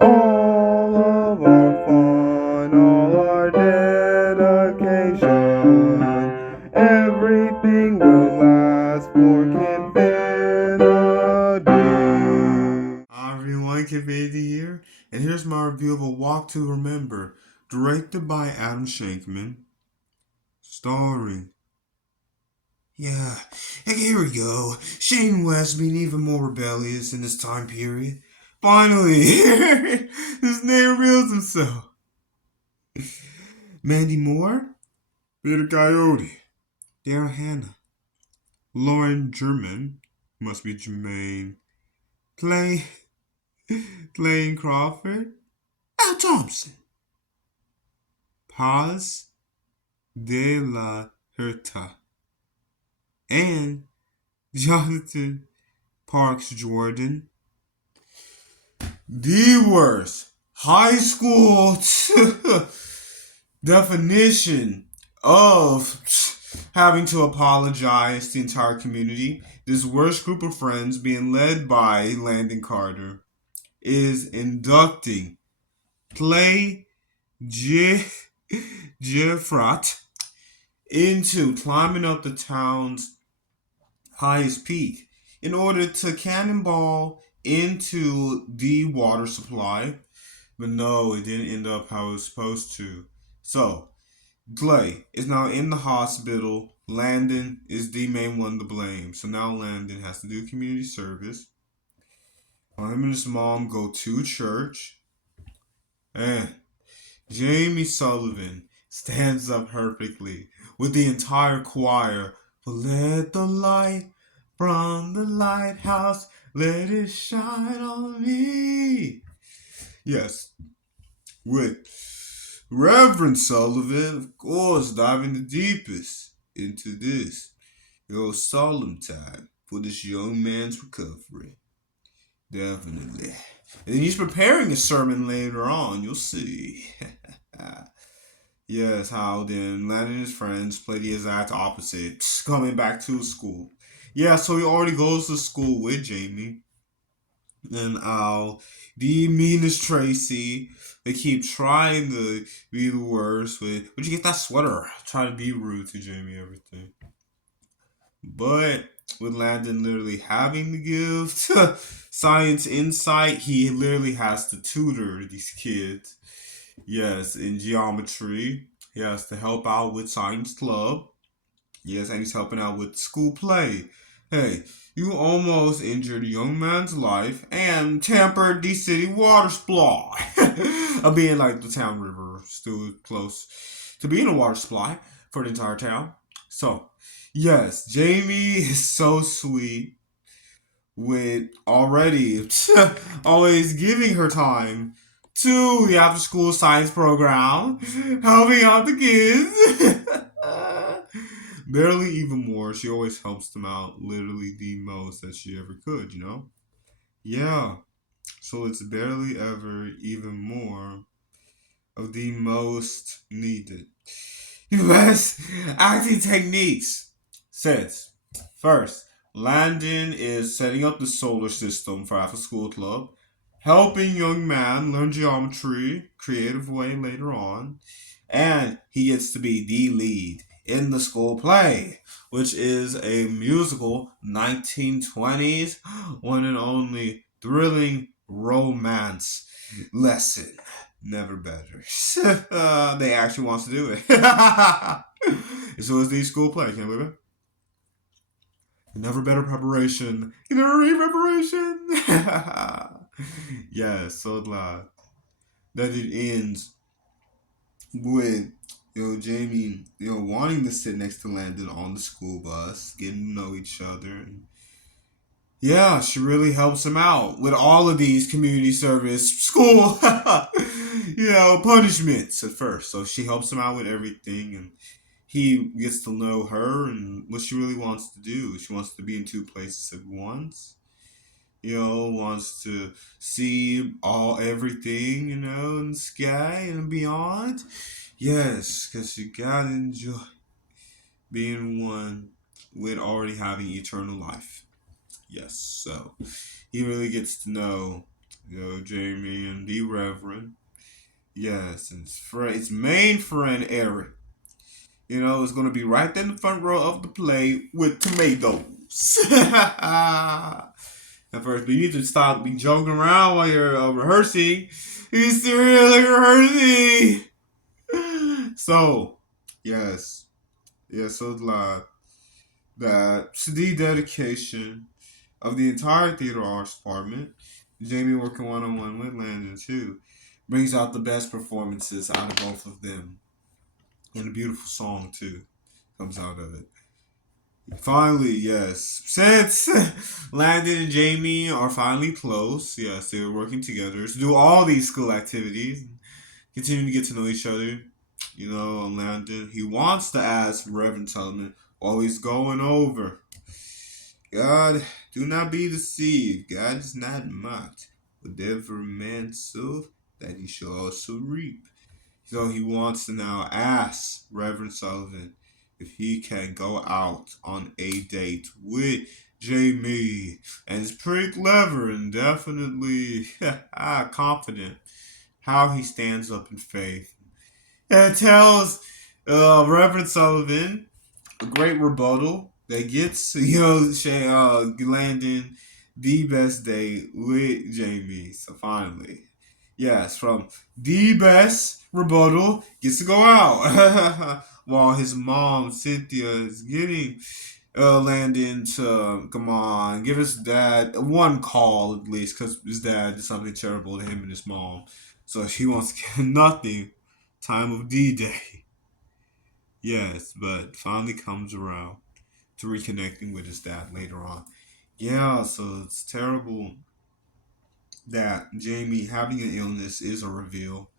All of our fun, all our dedication, everything will last for Kinfinity. Hi everyone, Kinfinity here, and here's my review of A Walk to Remember, directed by Adam Shankman, starring. Yeah, and here we go. Shane West being even more rebellious in this time period. Finally, his name reveals himself. Mandy Moore, Peter Coyote, Daryl Hannah, Lauren German, must be Jermaine, Clay, Clayne Crawford, Al Thompson, Paz de la Herta, and Jonathan Parks Jordan. The worst high school definition of having to apologize to the entire community. This worst group of friends, being led by Landon Carter, is inducting Clay Jeffrott into climbing up the town's highest peak in order to cannonball into the water supply. But no, it didn't end up how it was supposed to. So, Clay is now in the hospital. Landon is the main one to blame. So now Landon has to do community service. Him and his mom go to church. And Jamie Sullivan stands up perfectly with the entire choir. For let the light from the lighthouse, let it shine on me. Yes, with Reverend Sullivan, of course, diving the deepest into this. Your solemn time for this young man's recovery. Definitely. And he's preparing a sermon later on, you'll see. Yes, how then Landon and his friends play the exact opposite, coming back to school. Yeah, so he already goes to school with Jamie and Al. The meanest Tracy. They keep trying to be the worst. Where'd you get that sweater? Try to be rude to Jamie, everything. But with Landon literally having the gift, science insight, he literally has to tutor these kids. Yes, in geometry. He has to help out with science club. Yes, and he's helping out with school play. Hey, you almost injured a young man's life and tampered the city water supply. Of being like the town river, still close to being a water supply for the entire town. So, yes, Jamie is so sweet with already always giving her time to the after school science program, helping out the kids. Barely even more. She always helps them out literally the most that she ever could, you know? Yeah. So it's barely ever even more of the most needed. Best acting techniques says first, Landon is setting up the solar system for after school club, helping young man learn geometry creative way later on, and he gets to be the lead in the school play, which is a musical 1920s one and only thrilling romance lesson. Never better. They actually wants to do it. So it's the school play. Can't believe it. Never better preparation. You never read preparation. Yes, so glad that it ends with Jamie wanting to sit next to Landon on the school bus, getting to know each other. And yeah, she really helps him out with all of these community service school punishments at first. So she helps him out with everything, and he gets to know her and what she really wants to do. She wants to be in two places at once. Wants to see all everything, in the sky and beyond. Yes, because you gotta enjoy being one with already having eternal life. Yes, so he really gets to know Jamie and the Reverend. Yes, and its main friend Eric. Is going to be right there in the front row of the play with tomatoes. At first, but you need to stop be joking around while you're rehearsing. You're seriously rehearsing. So, yes, so glad that to the dedication of the entire theater arts department, Jamie working one on one with Landon too, brings out the best performances out of both of them, and a beautiful song too comes out of it. Finally, yes. Since Landon and Jamie are finally close, yes, they're working together to do all these school activities, continue to get to know each other. Landon, he wants to ask Reverend Tubman while he's going over. God, do not be deceived. God is not mocked. Whatever man soweth, that he shall also reap. So he wants to now ask Reverend Sullivan if he can go out on a date with Jamie. And it's pretty clever and definitely confident how he stands up in faith. And tells Reverend Sullivan a great rebuttal that gets Landon the best date with Jamie. So finally, yes, from the best rebuttal gets to go out while his mom Cynthia is getting Landon to come on, give his dad one call at least, because his dad did something terrible to him and his mom. So she wants to get nothing. Time of D-Day. Yes, but finally comes around to reconnecting with his dad later on. Yeah, so it's terrible that Jamie having an illness is a reveal.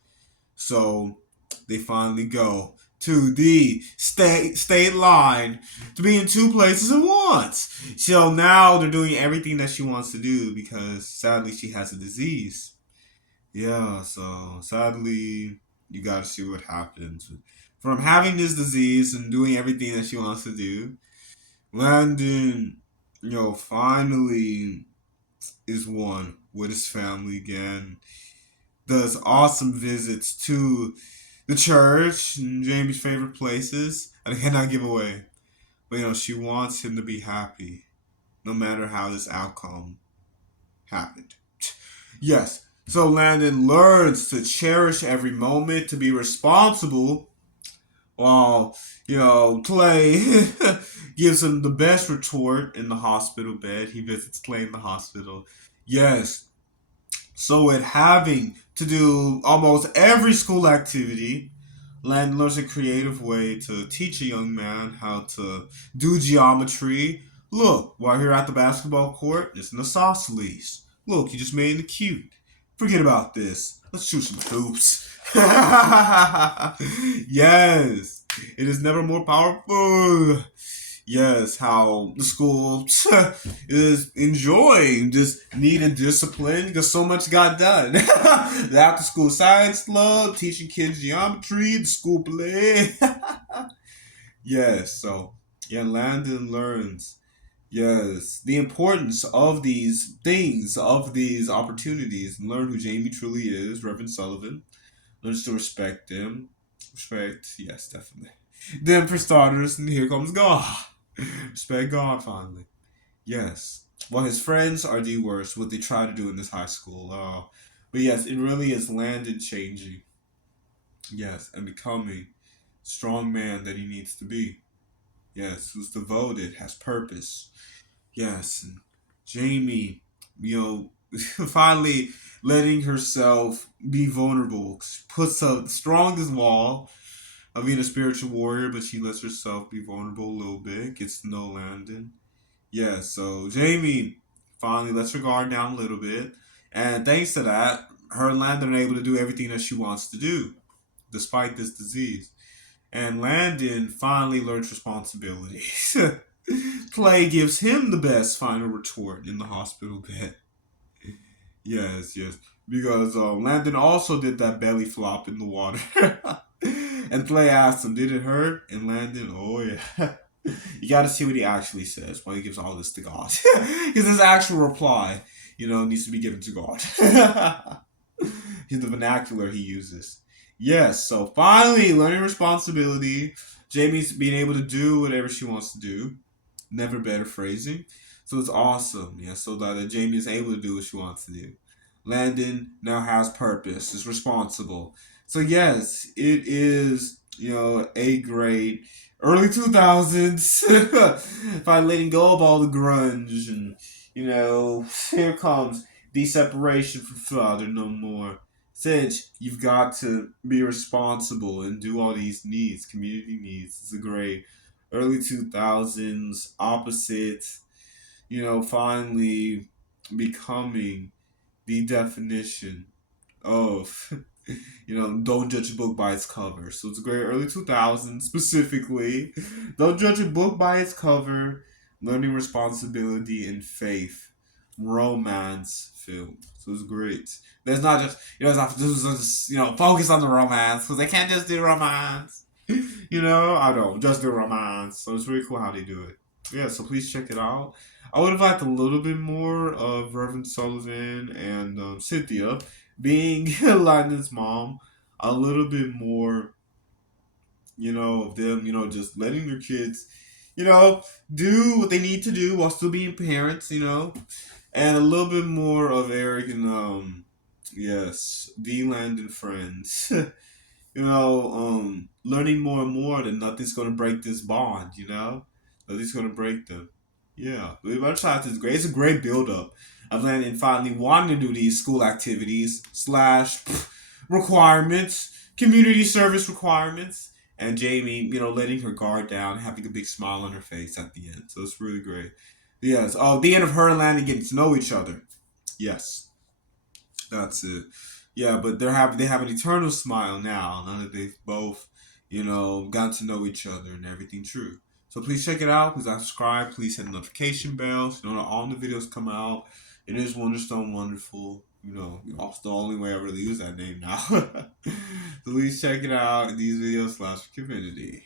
So they finally go to the state line to be in two places at once. So now they're doing everything that she wants to do because sadly she has a disease. Yeah, so sadly you gotta see what happens. From having this disease and doing everything that she wants to do, Landon, finally is one with his family again. Does awesome visits to the church and Jamie's favorite places. I cannot give away. But she wants him to be happy, no matter how this outcome happened. Yes. So Landon learns to cherish every moment, to be responsible, while, Clay gives him the best retort in the hospital bed. He visits Clay in the hospital. Yes. So with having to do almost every school activity, Landon learns a creative way to teach a young man how to do geometry. Look, while you're at the basketball court, it's an isosceles. Look, you just made it cute. Forget about this. Let's shoot some hoops. Yes, it is never more powerful. Yes, how the school is enjoying just needed discipline because so much got done. The after school science club, teaching kids geometry, the school play. Yes, so yeah, Landon learns, yes, the importance of these things, of these opportunities, and learn who Jamie truly is, Reverend Sullivan. Learns to respect him. Respect, yes, definitely. Then for starters, and here comes God. Respect God finally. Yes. Well, his friends are the worst, what they try to do in this high school. But yes, it really is Landon changing. Yes, and becoming strong man that he needs to be. Yes, who's devoted, has purpose. Yes, and Jamie, finally letting herself be vulnerable, puts up the strongest wall of being a spiritual warrior, but she lets herself be vulnerable a little bit, gets to know Landon. Yeah, so Jamie finally lets her guard down a little bit, and thanks to that, her and Landon are able to do everything that she wants to do, despite this disease. And Landon finally learns responsibility. Clay gives him the best final retort in the hospital bed. Yes, yes. Because Landon also did that belly flop in the water. And Clay asked him, did it hurt? And Landon, oh yeah. You gotta see what he actually says while he gives all this to God. Because his actual reply, needs to be given to God. In the vernacular he uses. Yes, so finally, learning responsibility. Jamie's being able to do whatever she wants to do. Never better phrasing. So it's awesome. Yeah, so that Jamie is able to do what she wants to do. Landon now has purpose, is responsible. So yes, it is, a great early 2000s. By letting go of all the grunge and, here comes the separation from father no more. Sedge, you've got to be responsible and do all these needs, community needs. It's a great early 2000s opposite, finally becoming the definition of don't judge a book by its cover. So it's a great early 2000s specifically. Don't judge a book by its cover. Learning responsibility and faith. Romance film. So it's great. There's not just it's not just focus on the romance because they can't just do romance. I don't just do romance. So it's really cool how they do it. Yeah, so please check it out. I would have liked a little bit more of Reverend Sullivan and Cynthia being Landon's mom, a little bit more, of them, just letting their kids, do what they need to do while still being parents, and a little bit more of Eric and, yes, the Landon friends. Learning more and more that nothing's gonna break this bond, Nothing's gonna break them. Yeah. The website is great. It's a great build up of Landon finally wanting to do these school activities slash requirements, community service requirements, and Jamie, letting her guard down, having a big smile on her face at the end. So it's really great. Yes. Oh, the end of her and Landon getting to know each other. Yes. That's it. Yeah, but they have an eternal smile now that they've both, gotten to know each other and everything true. So please check it out. Please subscribe. Please hit the notification bell so you know all the videos come out. It is Wonderstone Wonderful. That's the only way I really use that name now. So please check it out in these videos / community.